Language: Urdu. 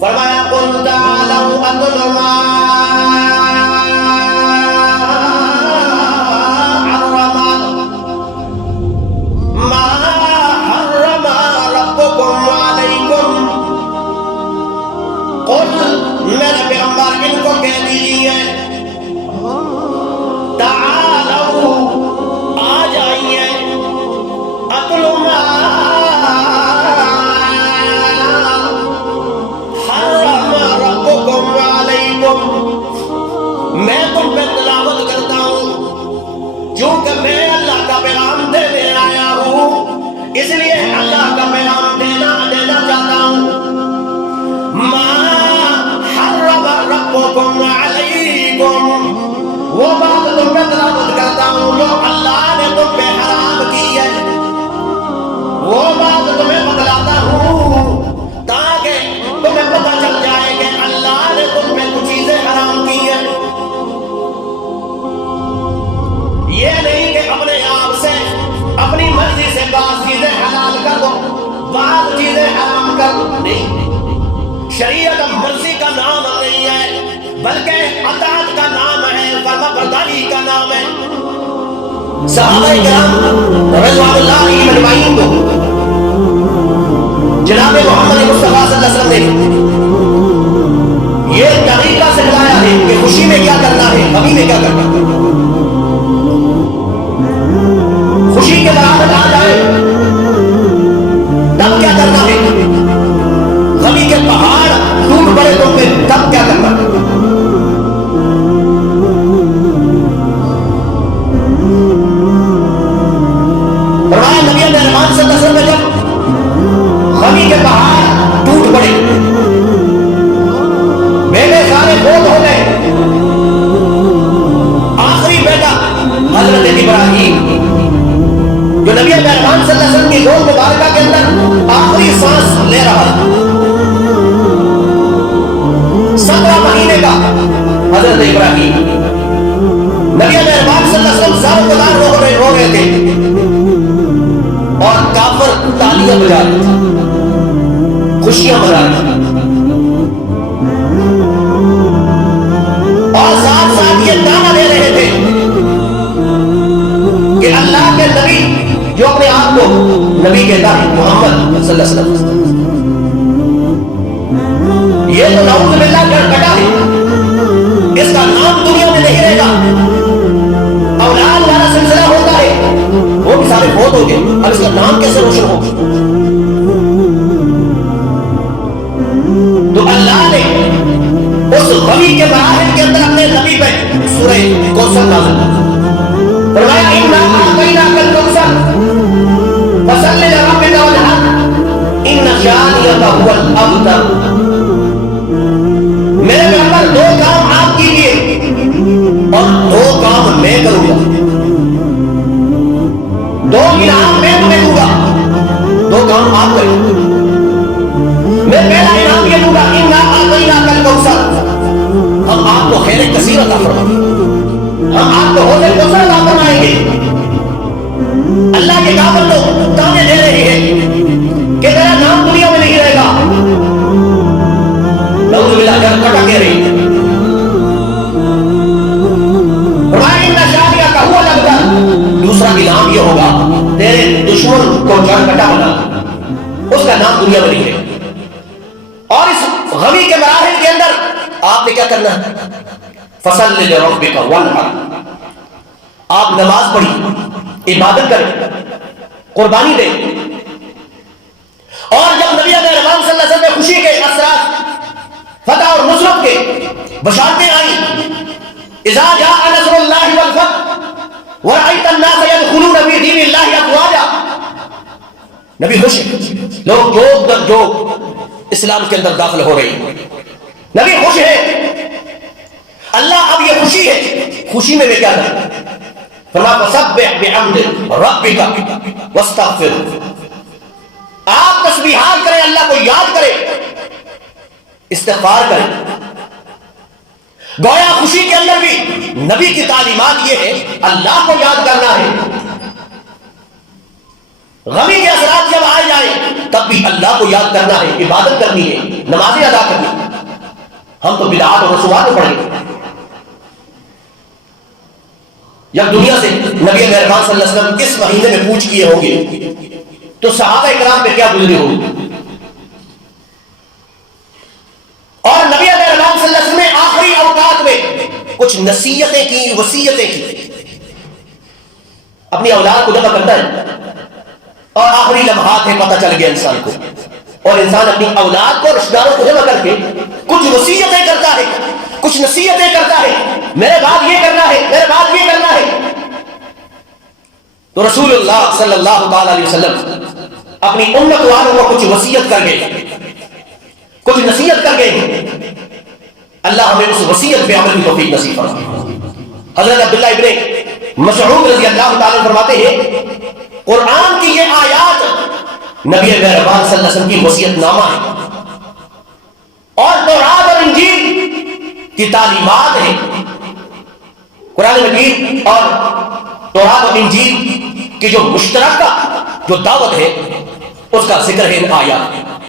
فرمایا قل تعالوا اتل ما حرم ربكم علیکم. قل میرے پیغمبر ان کو کہہ دیجیے تعالوا آ جائیے اتل ما حرم ربکم علیکم، میں تم پہ تلاوت کرتا ہوں چونکہ میں اللہ کا پیغام دینے آیا ہوں، اس لیے اللہ کا پیغام دینا چاہتا ہوں. ما حرم ربکم علیکم، وہ بات تم پہ تلاوت کرتا ہوں جو اللہ نے تم پہ حرام کی ہے، وہ بات تمہیں بتلاتا ہوں تاکہ تمہیں پتہ چل جائے کہ اللہ نے تم پہ کچھ چیزیں حرام کی ہیں. یہ نہیں کہ اپنے آپ سے اپنی مرضی سے بعض چیزیں حلال کر دو بعض چیزیں حرام کر دو، نہیں. شریعت مرضی کا نام نہیں ہے بلکہ اطاعت کا نام ہے، فرما برداری کا نام ہے. صحابہ کرام رضوان اللہ علیہم اجمعین کو جناب محمد مصطفیٰ صلی اللہ علیہ وسلم نے یہ طریقہ سکھلایا ہے کہ خوشی میں کیا کرنا ہے، غمی میں کیا کرنا ہے. خوشی کے برابر آ جائے تب کیا کرنا ہے، غمی کے پہاڑ ٹوٹ پڑے تم پہ تب کیا کرنا ہے. فرمایا نبی مہربان صلی اللہ علیہ وسلم نے جب غمی کے پہاڑ ٹوٹ پڑے، بیٹے سارے فوت ہو گئے، آخری بیٹا حضرت ابراہیم جو نبی مہربان صلی اللہ علیہ وسلم کی گود مبارکہ کے اندر آخری سانس لے رہا ہے، 17 مہینے کا حضرت ابراہیم، نبی مہربان صلی اللہ علیہ وسلم سر گزار رو رہے تھے اور کافر تالیاں بجا رہے تھے، خوشیاں منا رہے تھے، اور ساتھ ساتھ یہ دعویٰ دے رہے تھے کہ اللہ کے نبی جو اپنے آپ کو نبی کہتا ہے محمد صلی اللہ علیہ وسلم، یہ تو نعوذ باللہ کٹا ہے، اس کا نام دنیا میں نہیں رہے گا. اولاد والا سلسلہ ہوتا ہے وہ بھی سارے فوت ہو گئے، اب اس کا نام کیسے روشن ہوگا. تو اللہ نے اس غمی کے مراحل کے اندر اپنے نبی پہ سورہ کوثر نازل کی. فرمایا اِنَّا أَعْطَيْنَاكَ الْكَوْثَرَ فَصَلِّ لِرَبِّكَ وَانْحَرْ إِنَّ شَانِئَكَ هُوَ الْأَبْتَرُ. میرے پیغمبر 2 کام آپ کیجیے اور 2 کام میں کروں گا، 2 انعام میں تمہیں دوں گا، 2 کام آپ کریں. میں پہلا انعام یہ دوں گا اِنَّا أَعْطَيْنَاكَ الْكَوْثَرَ، ہم آپ کو خیر کثیر عطا فرمائیں گے، ہم آپ کو حوض کوثر عطا فرمائیں گے. اللہ کے کافر لوگ تانے دے رہے ہیں کہ تیرا نام دنیا میں نہیں رہے گا، نعوذ باللہ کٹا کہہ رہی ہے. دوسرا انعام یہ ہوگا تیرے دشمن کو جان کٹا بنا، اس کا نام دنیا میں نہیں رہے. اور اس غمی کے مراحل کے اندر آپ نے کیا کرنا ہے، فصل لربک وانحر، آپ نماز پڑھی، عبادت کریں، قربانی دیں. اور جب نبی مہربان صلی اللہ علیہ وسلم میں خوشی کے اثرات، فتح اور نصرت کے بشارتیں آئیں، اذا جاء نصر اللہ والفتح ورأیت الناس يدخلون فی دین اللہ افواجا، نبی خوش ہے، لوگ جوگ در جوگ اسلام کے اندر داخل ہو رہی ہیں، نبی خوش ہے. اللہ اب یہ خوشی ہے، خوشی میں کیا کریں، فرمایا فسبح بحمد ربک واستغفر، آپ تسبیحات کریں، اللہ کو یاد کریں، استغفار کریں. گویا خوشی کے اندر بھی نبی کی تعلیمات یہ ہے اللہ کو یاد کرنا ہے. غمی کے اثرات جب آئے جائیں تب بھی اللہ کو یاد کرنا ہے، عبادت کرنی ہے، نمازیں ادا کرنی. تو بدعات اور رسومات میں پڑ گئے. جب دنیا سے نبی مہربان صلی اللہ علیہ وسلم کس مہینے میں کوچ کیے ہوں گے تو صحابہ کرام پہ کیا گزری ہوگی. اور نبی مہربان صلی اللہ علیہ وسلم نے آخری اوقات میں کچھ نصیحتیں کی, وصیتیں کی. اپنی اولاد کو جمع کرتا ہے اور آخری لمحات ہے, پتہ چل گیا انسان کو, اور انسان اپنی اولاد کو, رشتہ داروں کو جمع کر کے کچھ وصیتیں کرتا ہے, کچھ نصیحتیں کرتا ہے, میرے بعد یہ کرنا ہے, میرے بعد یہ کرنا ہے. تو رسول اللہ صلی اللہ تعالی علیہ وسلم اپنی امت والوں کو کچھ وصیت کر گئے, کچھ نصیحت کر گئے. اللہ ہمیں اس وصیت پہ عمل کی توفیق نصیب فرمائے. حضرت عبداللہ ابن مسعود رضی اللہ تعالیٰ فرماتے ہیں قرآن کی یہ آیات نبی مہربان صلی اللہ علیہ وسلم کی وصیت نامہ ہے, اور تورات اور انجیل کی تعلیمات ہیں. قرآن مجید اور تورات اور انجیل کی جو مشترکہ جو دعوت ہے اس کا ذکر ہے ان آیات.